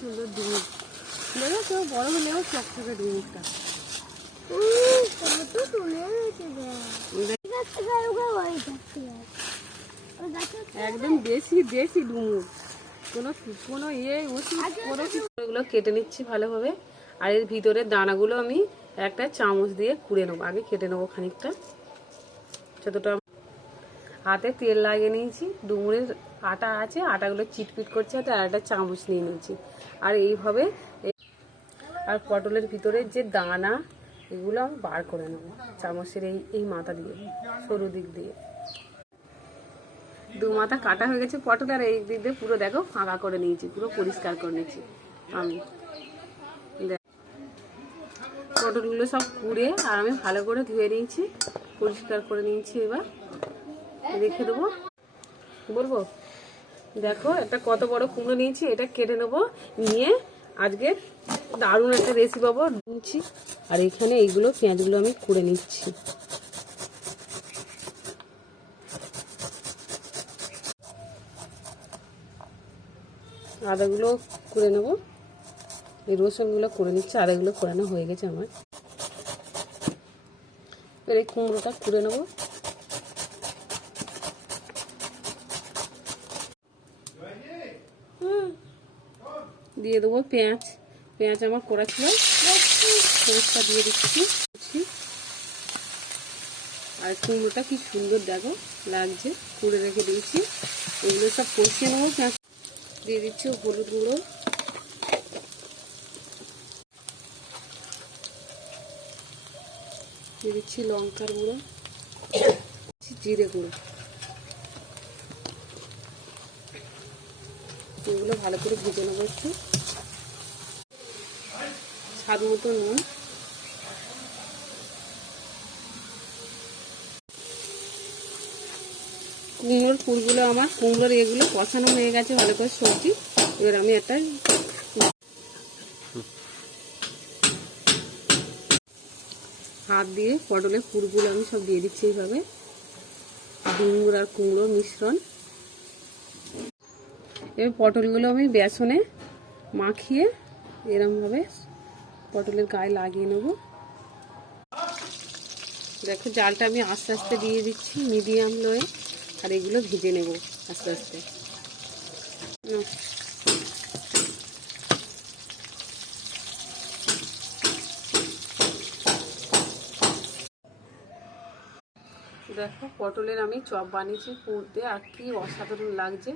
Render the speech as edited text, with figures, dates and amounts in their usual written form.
সুন্দর ডুমুর দেখেছো, বড় হলেও চকচকে ডুমুরটা। একদম দেশি দেশি ডুমুর, কোনো কোনো ওষুধ কোনো কিছু। এগুলো কেটে নিচ্ছি ভালোভাবে। আর এর ভিতরে দানাগুলো আমি একটা চামচ দিয়ে কুড়ে নেবো। আগে কেটে নেবো খানিকটা, যতটা। হাতে তেল লাগিয়ে নিয়েছি, ডুমুরের আটা আছে, আটাগুলো চিটপিট করছে, আর একটা চামচ নিয়ে নিয়েছি। আর এইভাবে আর পটলের ভিতরে যে দানা, এগুলো আমি বার করে নেবো চামচের এই মাথা দিয়ে, সরু দিক দিয়ে। দু মাথা কাটা হয়ে গেছে পটল, আর এই দিক দিয়ে পুরো দেখো ফাঁকা করে নিয়েছি, পুরো পরিষ্কার করে নিয়েছি আমি। পটলগুলো সব কুড়ে আর আমি ভালো করে ধুয়ে নিয়েছি, পরিষ্কার করে নিয়েছি। এবার রেখে দেবো। বলবো দেখো একটা কত বড় কুমড়ো নিয়েছি, এটা কেটে নেবো, নিয়ে আজকে দারুণ একটা রেসিপি পাবো নিচ্ছি। আর এখানে এইগুলো পেঁয়াজগুলো আমি কুড়ে নিচ্ছি। আদাগুলো করে নেবো, এই রসুনগুলো করে নিচ্ছি। আদাগুলো করে নেওয়া হয়ে গেছে আমার। এবার এই কুমড়োটা করে নেবো। দিয়ে দেবো পেঁয়াজ। পেঁয়াজ আমার করা ছিল, পেঁয়াজটা দিয়ে দিচ্ছি। আর কুমড়োটা কি সুন্দর দেখো লাগছে, কুড়ে রেখে দিয়েছি। এগুলো সব কষিয়ে নেবো। পেঁয়াজ দিয়ে দিচ্ছি হলুদ গুঁড়ো, দিয়ে দিচ্ছি লঙ্কার গুঁড়ো, জিরে গুঁড়ো। এগুলো ভালো করে ভেজে নেবো একটু। স্বাদ মতো নুন, কুমড়োর ফুলগুলো আমার কুমড়োর এগুলো কষানো হয়ে গেছে ভালো করে সবজি। এবার আমি একটা হাত দিয়ে পটলের ফুলগুলো আমি সব দিয়ে দিচ্ছি এইভাবে, ডুমুর আর কুমড়োর মিশ্রণ। এবার পটলগুলো আমি বেসনে মাখিয়ে এরমভাবে পটলের গায়ে লাগিয়ে নেব। দেখো জালটা আমি আস্তে আস্তে দিয়ে দিচ্ছি, মিডিয়াম লোয়ে। আর এগুলো ভেজে নেব আস্তে আস্তে। দেখো পটলের আমি চপ বানিয়েছি পুর দিয়ে, আর কি অসাধারণ লাগছে।